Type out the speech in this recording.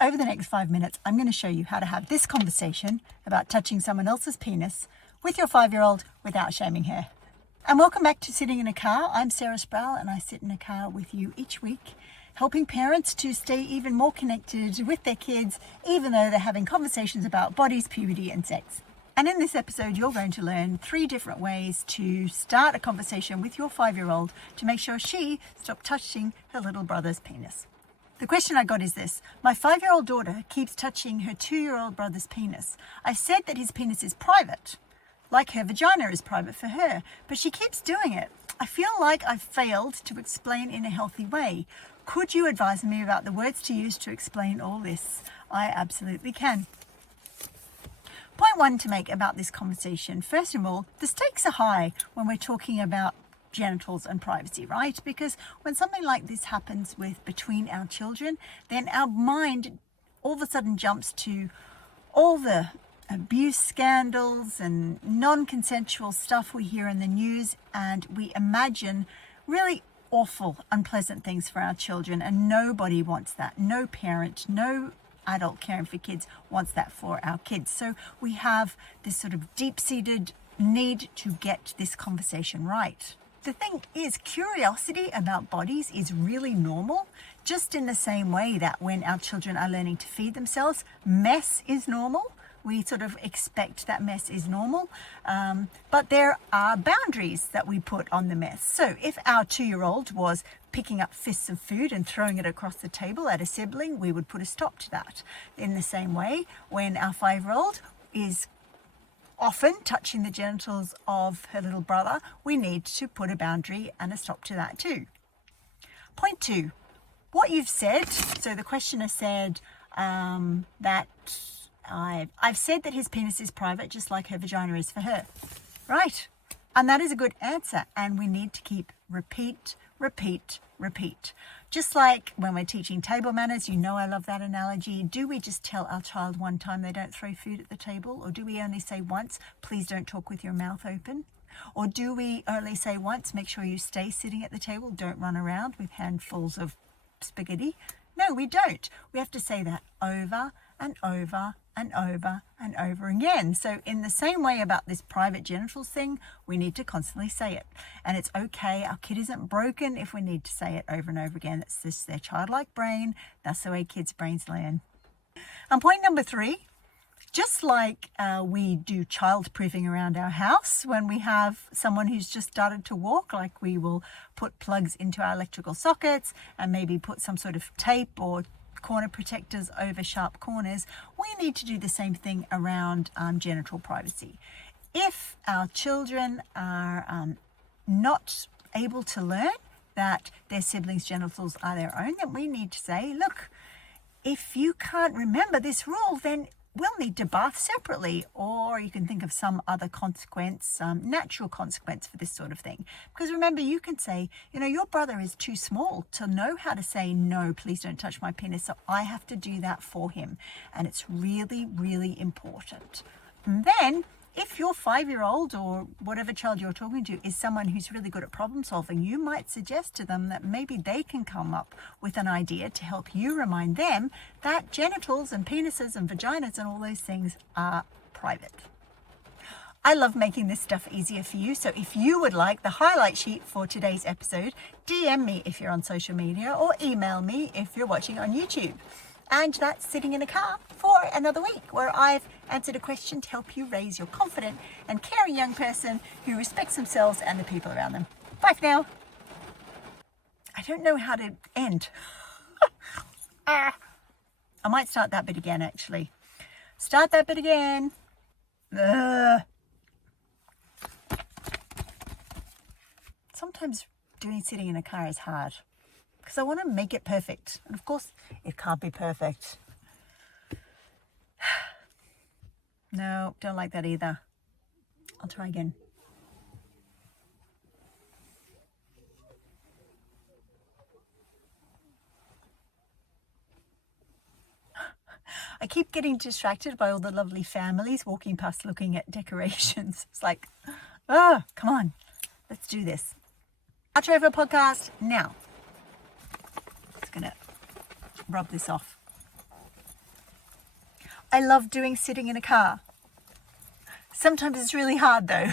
Over the next 5 minutes, I'm going to show you how to have this conversation about touching someone else's penis with your 5-year-old without shaming her. And welcome back to Sitting in a Car. I'm Sarah Sproul and I sit in a car with you each week, helping parents to stay even more connected with their kids, even though they're having conversations about bodies, puberty and sex. And in this episode, you're going to learn 3 different ways to start a conversation with your 5-year-old to make sure she stops touching her little brother's penis. The question I got is this: my 5-year-old daughter keeps touching her 2-year-old brother's penis. I said that his penis is private, like her vagina is private for her, but she keeps doing it. I feel like I've failed to explain in a healthy way. Could you advise me about the words to use to explain all this? I absolutely can. Point 1 to make about this conversation. First of all, the stakes are high when we're talking about genitals and privacy, right? Because when something like this happens between our children, then our mind all of a sudden jumps to all the abuse scandals and non-consensual stuff we hear in the news, and we imagine really awful, unpleasant things for our children, and nobody wants that. No parent, no adult caring for kids wants that for our kids. So we have this sort of deep-seated need to get this conversation right. The thing is, curiosity about bodies is really normal, just in the same way that when our children are learning to feed themselves, mess is normal. We sort of expect that mess is normal, but there are boundaries that we put on the mess. So if our 2-year-old was picking up fists of food and throwing it across the table at a sibling, we would put a stop to that. In the same way, when our 5-year-old is often touching the genitals of her little brother, we need to put a boundary and a stop to that too. Point 2, what you've said. So the questioner said that I've said that his penis is private, just like her vagina is for her. Right. And that is a good answer. And we need to keep repeat. Just like when we're teaching table manners, you know I love that analogy. Do we just tell our child one time they don't throw food at the table? Or do we only say once, please don't talk with your mouth open? Or do we only say once, make sure you stay sitting at the table, don't run around with handfuls of spaghetti? No, we don't. We have to say that over and over and over and over again. So in the same way about this private genitals thing, we need to constantly say it. And it's okay. Our kid isn't broken if we need to say it over and over again. It's just their childlike brain. That's the way kids' brains learn. And point number 3, just like we do child-proofing around our house when we have someone who's just started to walk, like we will put plugs into our electrical sockets and maybe put some sort of tape or corner protectors over sharp corners, we need to do the same thing around genital privacy. If our children are not able to learn that their siblings' genitals are their own, then we need to say, look, if you can't remember this rule, then we'll need to bath separately, or you can think of some other consequence, natural consequence for this sort of thing. Because remember, you can say, your brother is too small to know how to say, no, please don't touch my penis, so I have to do that for him. And it's really, really important. And then, if your 5-year-old or whatever child you're talking to is someone who's really good at problem solving, you might suggest to them that maybe they can come up with an idea to help you remind them that genitals and penises and vaginas and all those things are private. I love making this stuff easier for you. So if you would like the highlight sheet for today's episode, DM me if you're on social media or email me if you're watching on YouTube. And that's Sitting in a Car for another week, where I've answered a question to help you raise your confident and caring young person who respects themselves and the people around them. Bye for now. I don't know how to end. I might start that bit again, actually. Start that bit again. Sometimes doing Sitting in a Car is hard, because I want to make it perfect. And of course, it can't be perfect. No, don't like that either. I'll try again. I keep getting distracted by all the lovely families walking past looking at decorations. It's like, come on, let's do this. Outro of a podcast now. Just gonna rub this off. I love doing sitting in a car. Sometimes it's really hard though.